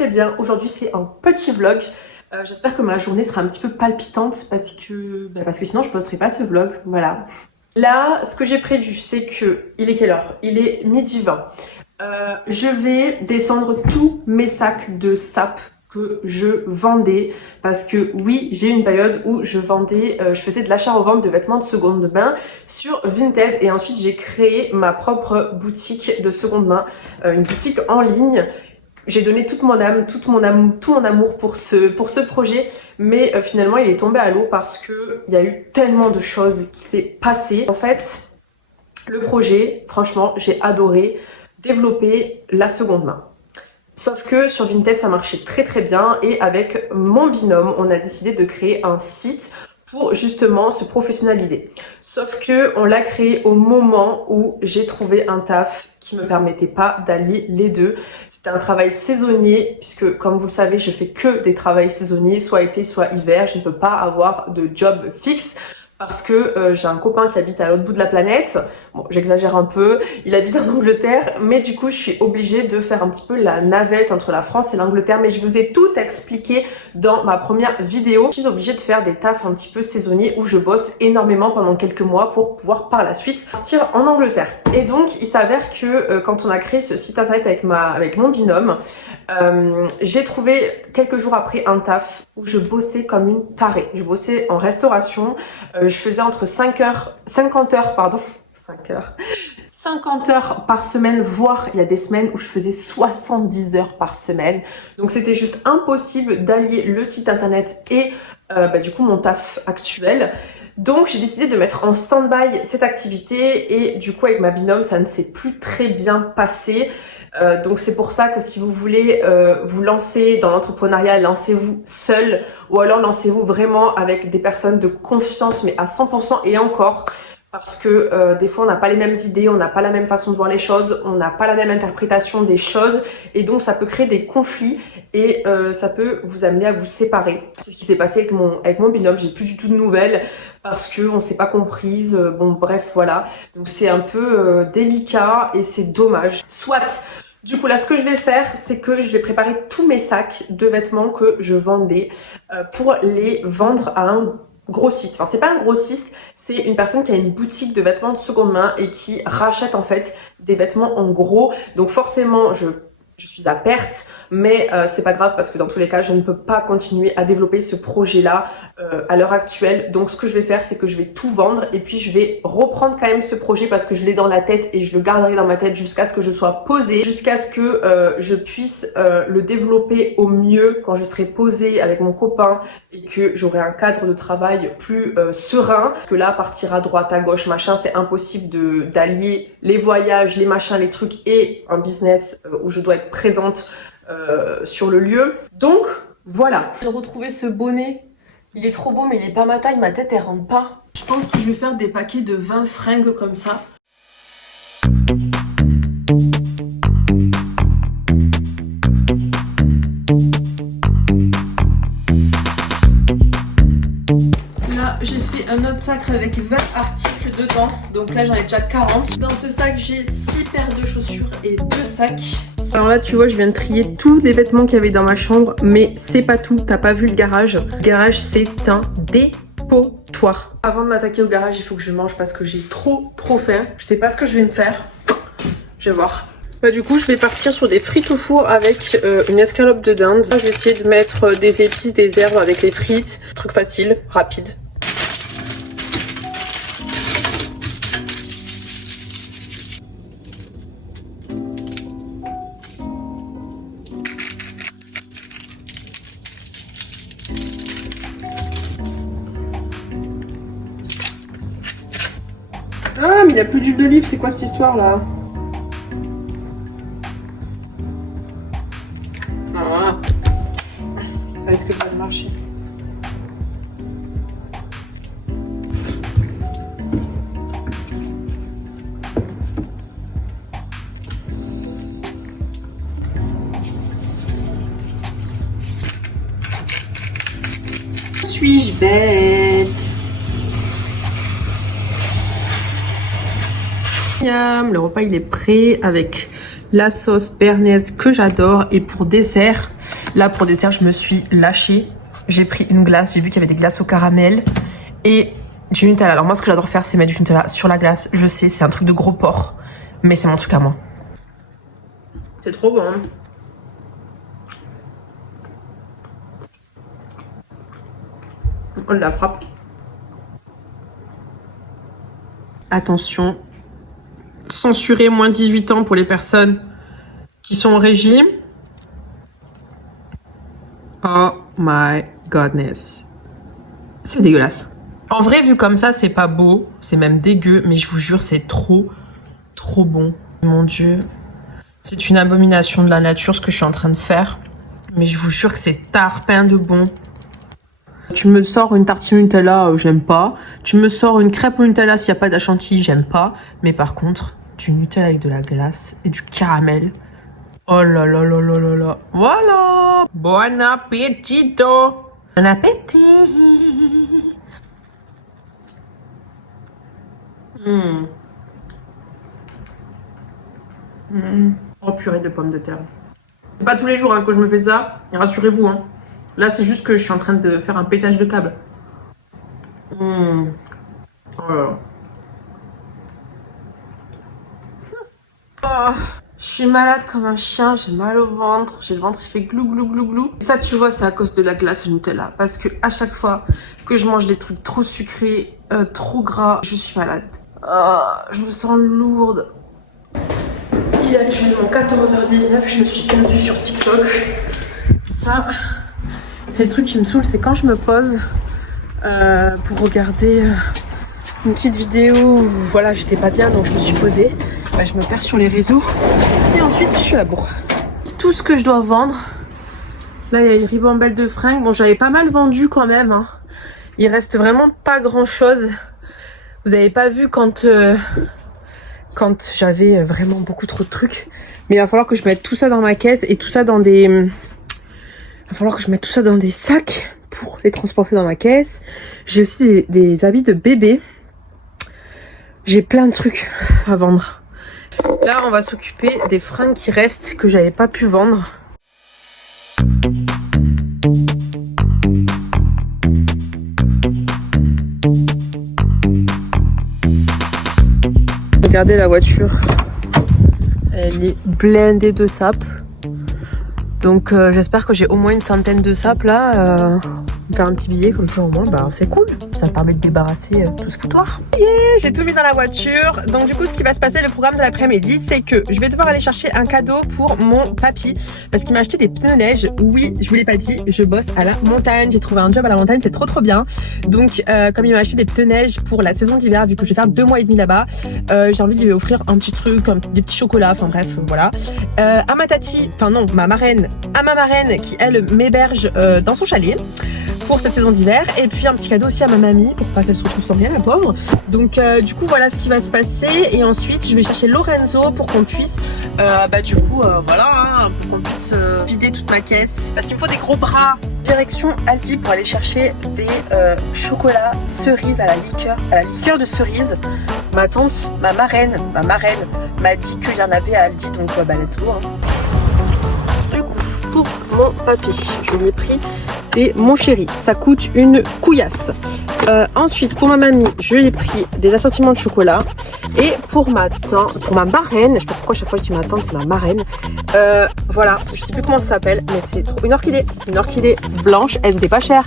très bien. Aujourd'hui c'est un petit vlog. J'espère que ma journée sera un petit peu palpitante parce que sinon je posterai pas ce vlog. Voilà. Là, ce que j'ai prévu, c'est que... Il est quelle heure? Il est 12h20. Je vais descendre tous mes sacs de sap que je vendais parce que oui, j'ai eu une période où je faisais de l'achat-revente de vêtements de seconde main sur Vinted et ensuite j'ai créé ma propre boutique de seconde main, une boutique en ligne. J'ai donné toute mon âme, tout mon amour pour ce projet, mais finalement il est tombé à l'eau parce que il y a eu tellement de choses qui s'est passé. En fait, le projet, franchement, j'ai adoré développer la seconde main. Sauf que sur Vinted ça marchait très très bien et avec mon binôme on a décidé de créer un site pour justement se professionnaliser. Sauf que on l'a créé au moment où j'ai trouvé un taf qui me permettait pas d'allier les deux. C'était un travail saisonnier puisque comme vous le savez je fais que des travails saisonniers, soit été soit hiver, je ne peux pas avoir de job fixe. Parce que j'ai un copain qui habite à l'autre bout de la planète, bon j'exagère un peu, il habite en Angleterre, mais du coup je suis obligée de faire un petit peu la navette entre la France et l'Angleterre, mais je vous ai tout expliqué dans ma première vidéo. Je suis obligée de faire des tafs un petit peu saisonniers où je bosse énormément pendant quelques mois pour pouvoir par la suite partir en Angleterre. Et donc il s'avère que quand on a créé ce site internet avec mon binôme, j'ai trouvé quelques jours après un taf où je bossais comme une tarée. Je bossais en restauration, je faisais entre 50 heures par semaine, voire il y a des semaines où je faisais 70 heures par semaine. Donc c'était juste impossible d'allier le site internet et du coup mon taf actuel. Donc j'ai décidé de mettre en stand-by cette activité et du coup avec ma binôme ça ne s'est plus très bien passé. Donc c'est pour ça que si vous voulez vous lancer dans l'entrepreneuriat, lancez-vous seul ou alors lancez-vous vraiment avec des personnes de confiance mais à 100% et encore parce que des fois on n'a pas les mêmes idées, on n'a pas la même façon de voir les choses, on n'a pas la même interprétation des choses et donc ça peut créer des conflits et ça peut vous amener à vous séparer. C'est ce qui s'est passé avec mon binôme, j'ai plus du tout de nouvelles parce que on s'est pas comprise, bon bref voilà. Donc c'est un peu délicat et c'est dommage. Soit. Du coup là ce que je vais faire c'est que je vais préparer tous mes sacs de vêtements que je vendais pour les vendre à un grossiste. Enfin c'est pas un grossiste, c'est une personne qui a une boutique de vêtements de seconde main et qui rachète en fait des vêtements en gros. Donc forcément je suis à perte, mais c'est pas grave parce que dans tous les cas je ne peux pas continuer à développer ce projet là à l'heure actuelle. Donc ce que je vais faire c'est que je vais tout vendre et puis je vais reprendre quand même ce projet parce que je l'ai dans la tête et je le garderai dans ma tête jusqu'à ce que je sois posée, jusqu'à ce que je puisse le développer au mieux quand je serai posée avec mon copain et que j'aurai un cadre de travail plus serein. Parce que là partir à droite à gauche machin c'est impossible d'allier les voyages, les machins, les trucs et un business où je dois être présente sur le lieu. Donc voilà. J'ai retrouvé ce bonnet, il est trop beau mais il est pas ma taille, ma tête elle rentre pas. Je pense que je vais faire des paquets de 20 fringues comme ça. Là j'ai fait un autre sac avec 20 articles dedans, donc là j'en ai déjà 40. Dans ce sac j'ai 6 paires de chaussures et 2 sacs. Alors là tu vois je viens de trier tous les vêtements qu'il y avait dans ma chambre, mais c'est pas tout, t'as pas vu le garage. Le garage c'est un dépotoir. Avant de m'attaquer au garage il faut que je mange parce que j'ai trop faim. Je sais pas ce que je vais me faire, je vais voir. Du coup je vais partir sur des frites au four avec une escalope de dinde. Je vais essayer de mettre des épices, des herbes avec les frites, truc facile, rapide. Ah mais il n'y a plus d'huile d'olive, c'est quoi cette histoire là? Ah, ça risque de mal marcher. Suis-je bête? Miam, le repas il est prêt avec la sauce béarnaise que j'adore et pour dessert Là, pour dessert, je me suis lâchée. J'ai pris une glace, j'ai vu qu'il y avait des glaces au caramel et du Nutella. Alors moi, ce que j'adore faire, c'est mettre du Nutella sur la glace. Je sais, c'est un truc de gros porc, mais c'est mon truc à moi. C'est trop bon. On la frappe. Attention. Censuré moins 18 ans pour les personnes qui sont au régime. Oh my godness. C'est dégueulasse. En vrai, vu comme ça, c'est pas beau. C'est même dégueu. Mais je vous jure, c'est trop bon. Mon Dieu. C'est une abomination de la nature ce que je suis en train de faire. Mais je vous jure que c'est tarpin de bon. Tu me sors une tartine Nutella, j'aime pas. Tu me sors une crêpe au Nutella s'il n'y a pas de chantilly, j'aime pas. Mais par contre, du Nutella avec de la glace et du caramel. Oh là là là là là là. Voilà. Bon appetito. Bon appétit. Oh purée de pommes de terre. C'est pas tous les jours hein, que je me fais ça. Et rassurez-vous hein. Là, c'est juste que je suis en train de faire un pétage de câble. Oh là là. Oh, je suis malade comme un chien, j'ai mal au ventre, j'ai le ventre qui fait glou glou glou glou. Ça, tu vois, c'est à cause de la glace au Nutella. Parce que à chaque fois que je mange des trucs trop sucrés, trop gras, je suis malade. Je me sens lourde. Il est actuellement 14h19, je me suis perdue sur TikTok. Ça... c'est le truc qui me saoule, c'est quand je me pose pour regarder une petite vidéo où voilà, j'étais pas bien donc je me suis posée. Bah, je me perds sur les réseaux et ensuite je suis à la bourre. Tout ce que je dois vendre, là il y a une ribambelle de fringues. Bon, j'avais pas mal vendu quand même. Hein. Il reste vraiment pas grand chose. Vous avez pas vu quand j'avais vraiment beaucoup trop de trucs. Mais il va falloir que je mette tout ça dans ma caisse et tout ça dans des... il va falloir que je mette tout ça dans des sacs pour les transporter dans ma caisse. J'ai aussi des habits de bébé. J'ai plein de trucs à vendre. Là, on va s'occuper des fringues qui restent que j'avais pas pu vendre. Regardez la voiture. Elle est blindée de sapes. Donc j'espère que j'ai au moins une centaine de sapes là. Faire un petit billet comme ça au moins, bah, c'est cool. Ça me permet de débarrasser tout ce foutoir. Yeah, j'ai tout mis dans la voiture. Donc du coup ce qui va se passer, le programme de l'après-midi, c'est que je vais devoir aller chercher un cadeau pour mon papy. Parce qu'il m'a acheté des pneus neige. Oui, je vous l'ai pas dit, je bosse à la montagne. J'ai trouvé un job à la montagne, c'est trop bien. Donc comme il m'a acheté des pneus neige pour la saison d'hiver, vu que je vais faire 2 mois et demi là-bas, j'ai envie de lui offrir un petit truc, des petits chocolats, enfin bref, voilà. À ma tati, enfin non, ma marraine, à ma marraine qui elle m'héberge dans son chalet pour cette saison d'hiver, et puis un petit cadeau aussi à ma mamie pour pas qu'elle se retrouve sans rien, la pauvre. Donc du coup voilà ce qui va se passer, et ensuite je vais chercher Lorenzo pour qu'on puisse du coup voilà hein, pour qu'on puisse vider toute ma caisse parce qu'il me faut des gros bras. Direction Aldi pour aller chercher des chocolats cerises à la liqueur de cerise. Ma tante, ma marraine m'a dit qu'il y en avait à Aldi, donc let's go hein. Du coup pour mon papy, je lui ai pris des mon chéri, ça coûte une couillasse. Ensuite pour ma mamie, je lui ai pris des assortiments de chocolat. Et pour ma marraine, je sais pas pourquoi chaque fois que je dis ma tante c'est ma marraine, voilà, je sais plus comment ça s'appelle, mais c'est une orchidée blanche. Elle était pas chère,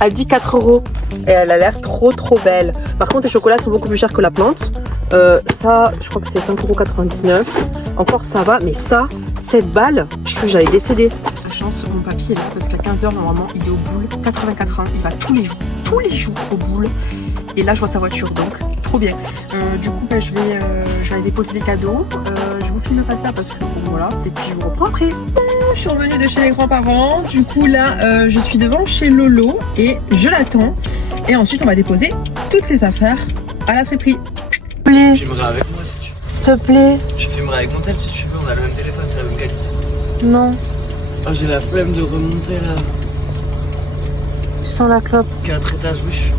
elle dit 4 € et elle a l'air trop belle. Par contre les chocolats sont beaucoup plus chers que la plante. Ça je crois que c'est 5,99 €. Encore ça va, mais ça 7 balles, je crois que j'allais décéder. La chance, mon papy est là parce qu'à 15 h normalement il est au boule, 84 ans, il va tous les jours au boule. Et là je vois sa voiture, donc trop bien. Du coup je vais aller déposer les cadeaux. Je vous filme pas ça parce que voilà, et puis je vous reprends après. Je suis revenue de chez les grands-parents. Du coup là je suis devant chez Lolo et je l'attends. Et ensuite on va déposer toutes les affaires à la friperie. Tu filmerais avec moi si tu veux. S'il te plaît. Tu filmerais avec mon tel si tu veux, on a le même téléphone, c'est la même qualité. Non. Oh, j'ai la flemme de remonter là. Tu sens la clope? 4 étages, oui.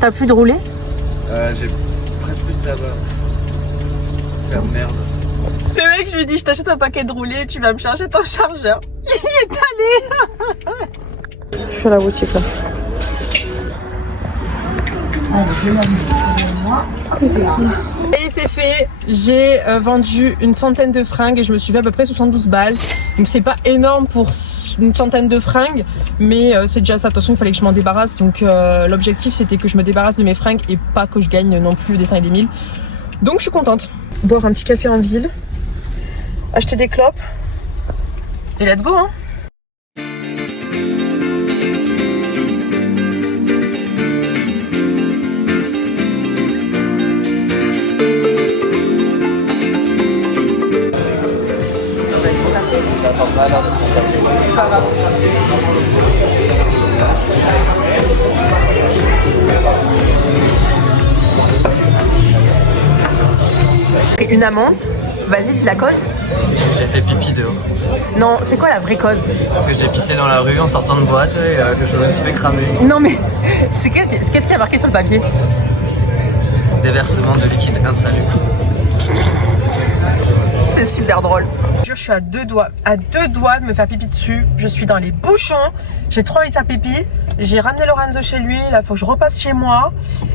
T'as plus de rouler? J'ai presque plus de tabac. C'est la merde. Le mec, je lui dis, je t'achète un paquet de roulés, tu vas me chercher ton chargeur. Il y est allé. Je suis à la boutique là. Et c'est fait, j'ai vendu une centaine de fringues et je me suis fait à peu près 72 balles. Donc c'est pas énorme pour une centaine de fringues, mais c'est déjà ça. Attention, il fallait que je m'en débarrasse. Donc l'objectif c'était que je me débarrasse de mes fringues et pas que je gagne non plus des 5 et des 1000. Donc je suis contente. Boire un petit café en ville, acheter des clopes et let's go hein. Une amende, vas-y, dis la cause. J'ai fait pipi dehors. Non, c'est quoi la vraie cause? Parce que j'ai pissé dans la rue en sortant de boîte et que je me suis fait cramer. Non mais, qu'est-ce qui a marqué sur le papier? Déversement de liquide insalubre. C'est super drôle. Je suis à deux doigts de me faire pipi dessus. Je suis dans les bouchons. J'ai trop envie de faire pipi. J'ai ramené Lorenzo chez lui. Là, il faut que je repasse chez moi.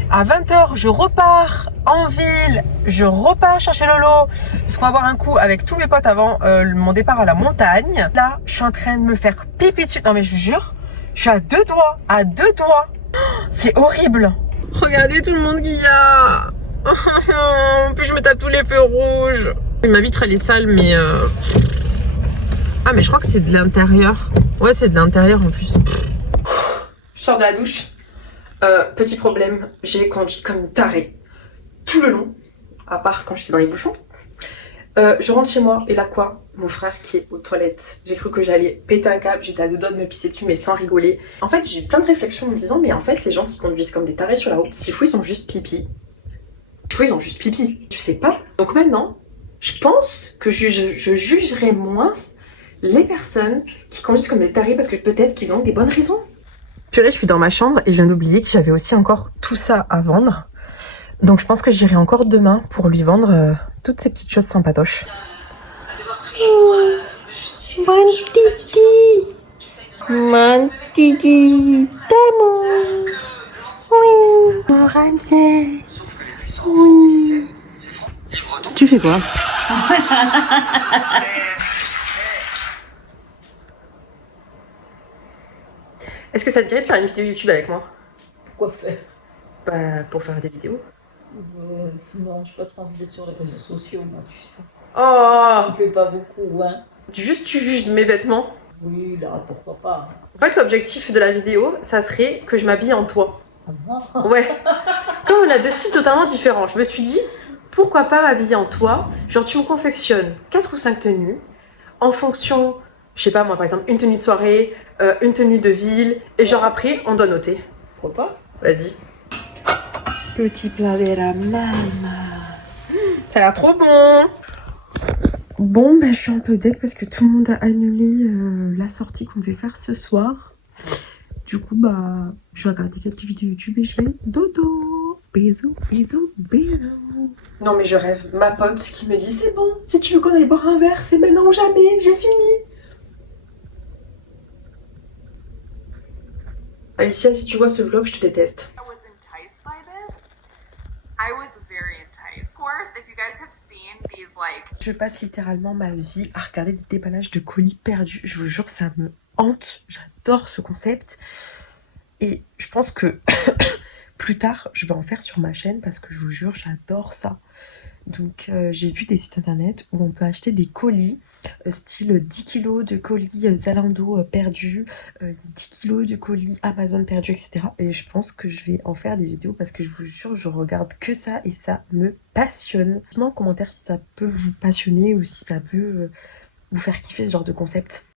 À 20h, je repars en ville. Je repars chercher Lolo. Parce qu'on va boire un coup avec tous mes potes avant mon départ à la montagne. Là, je suis en train de me faire pipi dessus. Non mais je vous jure, je suis à deux doigts. À deux doigts. C'est horrible. Regardez tout le monde qu'il y a. En plus, je me tape tous les feux rouges. Ma vitre elle est sale mais ah mais je crois que c'est de l'intérieur. Ouais c'est de l'intérieur en plus. Je sors de la douche. Petit problème, j'ai conduit comme une tarée tout le long, à part quand j'étais dans les bouchons. Je rentre chez moi et là quoi? Mon frère qui est aux toilettes. J'ai cru que j'allais péter un câble, j'étais à deux doigts de me pisser dessus mais sans rigoler. En fait j'ai eu plein de réflexions en me disant mais en fait les gens qui conduisent comme des tarés sur la route, s'il faut ils ont juste pipi. S'il faut ils ont juste pipi. Tu sais pas? Donc maintenant je pense que je jugerai moins les personnes qui conduisent comme des tarés parce que peut-être qu'ils ont des bonnes raisons. Purée, je suis dans ma chambre et je viens d'oublier que j'avais aussi encore tout ça à vendre. Donc je pense que j'irai encore demain pour lui vendre toutes ces petites choses sympatoches. Mon titi, mon titi, d'amour. Oui, mon Ramsey. Oui. Tu fais quoi? Est-ce que ça te dirait de faire une vidéo YouTube avec moi? Quoi faire? Bah, pour faire des vidéos. Non, je n'ai pas trop envie d'être sur les réseaux sociaux, moi, tu sais. Oh! Je ne fais pas beaucoup, hein. Juste, tu juges mes vêtements. Oui, là, pourquoi pas. En fait, l'objectif de la vidéo, ça serait que je m'habille en toi. Ah bon? Ouais. Comme on a deux styles totalement différents, je me suis dit, pourquoi pas m'habiller en toi? Genre, tu me confectionnes 4 ou 5 tenues en fonction, je sais pas moi, par exemple, une tenue de soirée, une tenue de ville, et genre après, on doit noter. Pourquoi pas? Vas-y. Petit plat de la maman. Ça a l'air trop bon. Bon, ben je suis un peu deck parce que tout le monde a annulé la sortie qu'on devait faire ce soir. Du coup, bah, je vais regarder quelques vidéos YouTube et je vais dodo. Bisous, bisous, bisous. Non mais je rêve. Ma pote qui me dit, c'est bon, si tu veux qu'on aille boire un verre, c'est maintenant ou jamais, j'ai fini. Alicia, si tu vois ce vlog, je te déteste. Je passe littéralement ma vie à regarder des déballages de colis perdus. Je vous jure, ça me hante. J'adore ce concept. Et je pense que plus tard, je vais en faire sur ma chaîne parce que je vous jure, j'adore ça. Donc j'ai vu des sites internet où on peut acheter des colis, style 10 kg de colis Zalando perdus, 10 kg de colis Amazon perdus, etc. Et je pense que je vais en faire des vidéos parce que je vous jure, je regarde que ça et ça me passionne. Dites-moi en commentaire si ça peut vous passionner ou si ça peut vous faire kiffer ce genre de concept.